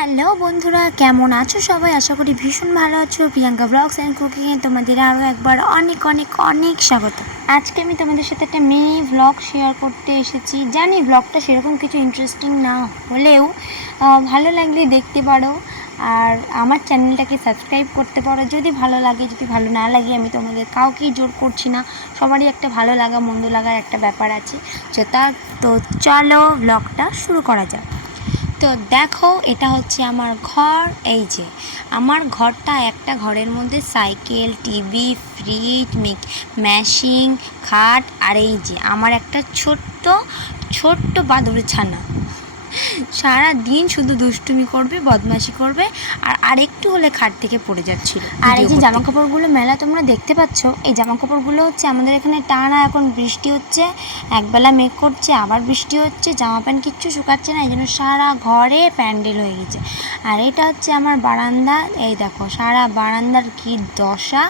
Hello বন্ধুরা, কেমন আছো সবাই? আশা করি ভীষণ ভালো আছো। প্রিয়াঙ্কা ব্লগস অ্যান্ড কুকিংয়ে তোমাদের আরও একবার অনেক অনেক অনেক স্বাগত। আজকে আমি তোমাদের সাথে একটা মিনি ব্লগ শেয়ার করতে এসেছি। জানি ব্লগটা সেরকম কিছু ইন্টারেস্টিং না হলেও ভালো লাগলে দেখতে পারো, আর আমার চ্যানেলটাকে সাবস্ক্রাইব করতে পারো যদি ভালো লাগে। যদি ভালো না লাগে, আমি তোমাদের কাউকেই জোর করছি না, সবারই একটা ভালো লাগা মন্দ লাগার একটা ব্যাপার আছে। তো চলো ব্লগটা শুরু করা যাক। তো দেখো, এটা হচ্ছে আমার ঘর। এই যে আমার ঘরটা, একটা ঘরের মধ্যে সাইকেল, টিভি, ফ্রিজ, মেশিং, খাট, আর এই যে আমার একটা ছোট্ট ছোট্ট বাদুড়ের ছানা সারা দিন শুধু দুষ্টুমি করবে, বদমাশি করবে, আর আরেকটু হলে খাট থেকে পড়ে যাচ্ছিল। আর এই যে জামা কাপড়গুলো মেলা তোমরা দেখতে পাচ্ছ, এই জামা কাপড়গুলো হচ্ছে আমাদের এখানে টানা, এখন বৃষ্টি হচ্ছে, একবেলা মেঘ করছে, আবার বৃষ্টি হচ্ছে, জামা প্যান্ট কিচ্ছু শুকাচ্ছে না, এই জন্য সারা ঘরে প্যান্ডেল হয়ে গেছে। আর এটা হচ্ছে আমার বারান্দা। এই দেখো সারা বারান্দার কি দশা।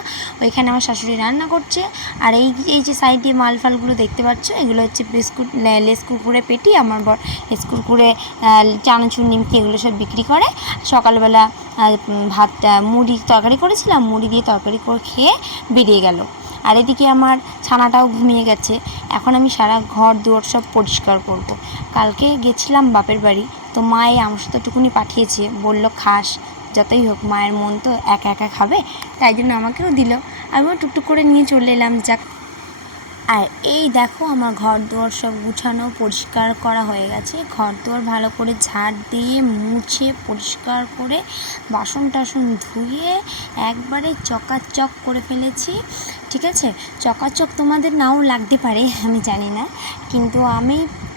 ওইখানে আমার শাশুড়ি রান্না করছে। আর এই যে সাইডে মাল ফালগুলো দেখতে পাচ্ছ, এগুলো হচ্ছে বিস্কুট, লেস কুরকুরে পেটি। আমার বর লেস কুরকুরে, চানাচুর, নিমকি এগুলো সব বিক্রি করে। সকালবেলা ভাতটা মুড়ি তরকারি করেছিলাম, মুড়ি দিয়ে তরকারি করে খেয়ে বেরিয়ে গেল। আর এদিকে আমার ছানাটাও ঘুমিয়ে গেছে। এখন আমি সারা ঘর দুয়ার সব পরিষ্কার করব। কালকে গেছিলাম বাপের বাড়ি, তো মা এই আমসত্ত্বটুকুনি পাঠিয়েছে, বলল খাস, যতই হোক মায়ের মন তো একা একা খাবে, তাই জন্য আমাকেও দিল। আমিও টুকটুক করে নিয়ে চলে এলাম। যাক, আর এই দেখো আমার ঘর দুয়ার সব গুছানো পরিষ্কার করা হয়ে গেছে। ঘর দুয়ার ভালো করে ঝাড় দিয়ে মুছে পরিষ্কার করে বাসন টাসন ধুয়ে একবারে চকাচক করে ফেলেছি। ঠিক আছে, চকাচক তোমাদের নাও লাগতে পারে, আমি জানি না, কিন্তু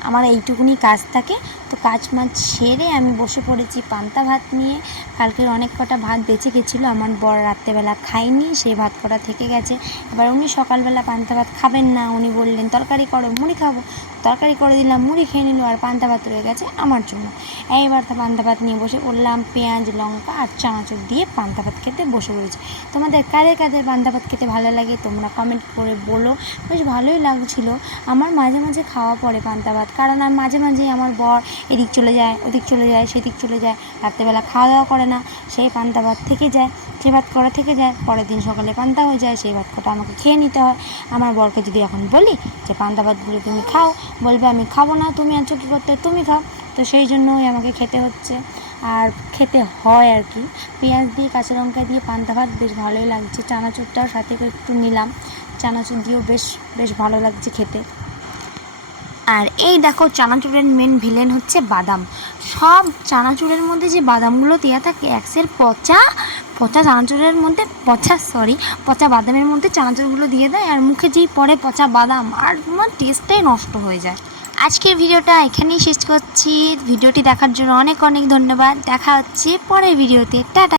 আমার এইটুকুনি কাজ থাকে। তো কাজ মাছ সেরে আমি বসে পড়েছি পান্তা ভাত নিয়ে। কালকের অনেক কটা ভাত বেঁচে গেছিলো, আমার বর রাত্রেবেলা খাইনি, সেই ভাত কটা থেকে গেছে। এবার উনি সকালবেলা পান্তা ভাত খাবেন না, উনি বললেন তরকারি করো, মুড়ি খাবো। তরকারি করে দিলাম, মুড়ি খেয়ে নিল, আর পান্তা ভাত রয়ে গেছে আমার জন্য। এইবার তো পান্তা ভাত নিয়ে বসে পড়লাম, পেঁয়াজ লঙ্কা আর চানাচুর দিয়ে পান্তা ভাত খেতে বসে পড়েছি। তোমাদের কাদের কাদের পান্তা ভাত খেতে ভালো লাগে তোমরা কমেন্ট করে বলো। বেশ ভালোই লাগছিল। আমার মাঝে মাঝে খাওয়া পড়ে পান্তা ভাত, কারণ আমি মাঝে মাঝেই আমার বর এদিক চলে যায়, ওদিক চলে যায়, সেদিক চলে যায়, রাত্রেবেলা খাওয়া দাওয়া করে না, সেই পান্তা ভাত থেকে যায়, যে ভাত করা থেকে যায়, পরের দিন সকালে পান্তা হয়ে যায়, সেই ভাত কটা আমাকে খেয়ে নিতে হয়। আমার বরকে যদি এখন বলি যে পান্তা ভাতগুলো তুমি খাও, বলবে আমি খাবো না, তুমি আছো কী করতে, তুমি খাও। তো সেই জন্যই আমাকে খেতে হচ্ছে, আর খেতে হয় আর কি। পেঁয়াজ দিয়ে কাঁচা লঙ্কা দিয়ে পান্তা ভাত বেশ ভালোই লাগছে। চানাচুরটাও সাথে করে একটু নিলাম, চানাচুর দিয়েও বেশ বেশ ভালো লাগছে খেতে। আর এই দেখো, চানাচুরের মেন ভিলেন হচ্ছে বাদাম। সব চানাচুরের মধ্যে যে বাদামগুলো দেওয়া থাকে, একসের পচা পচা চানাচুরের মধ্যে পচা বাদামের মধ্যে চানাচুরগুলো দিয়ে দেয়, আর মুখে যেই পড়ে পচা বাদাম, আর তোমার টেস্টটাই নষ্ট হয়ে যায়। আজকের ভিডিওটা এখানেই শেষ করছি। ভিডিওটি দেখার জন্য অনেক অনেক ধন্যবাদ। দেখা হচ্ছে পরের ভিডিওতে। টাটা।